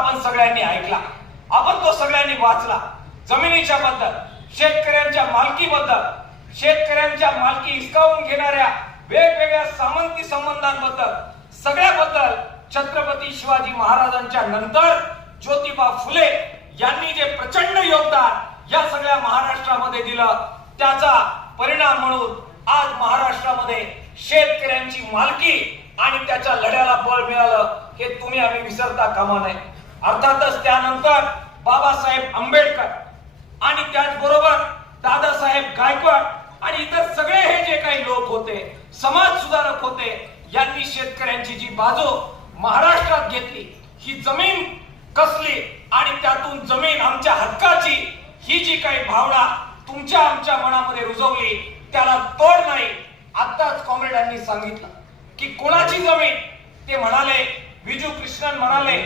आपण सगळ्यांनी ऐकला, आपण तो सगळ्यांनी वाचला. जमिनीच्या बद्दल, शेतकऱ्यांच्या मालकीबद्दल, शेतकऱ्यांच्या मालकी हिसकावून घेणाऱ्या वेगवेगळ्या सामंती संबंधांबद्दल, सगळ्याबद्दल छत्रपती शिवाजी महाराजांच्या नंतर ज्योतिबा फुले यांनी जे प्रचंड योगदान या सगळ्या महाराष्ट्रामध्ये दिलं, त्याचा परिणाम म्हणून आज महाराष्ट्रामध्ये शेतकऱ्यांची मालकी आणि त्याच्या लढ्याला बळ मिळालं, हे तुम्ही आम्ही विसरता कामा नये. अर्थातच त्यानंतर बाबासाहेब आंबेडकर आणि त्याचबरोबर दादासाहेब गायकवाड आणि इतर सगळे हे जे काही लोक होते, समाज सुधारक होते, यांनी शेतकऱ्यांची जी बाजू महाराष्ट्रात घेतली, ही जमीन कसली आणि त्यातून जमीन आमच्या हक्काची ही जी काही भावना तुमच्या आमच्या मनामध्ये रुजवली, त्याला तोड नाही. आताच कॉम्रेडांनी सांगितलं की कोणाची जमीन, ते म्हणाले, विजू कृष्णन म्हणाले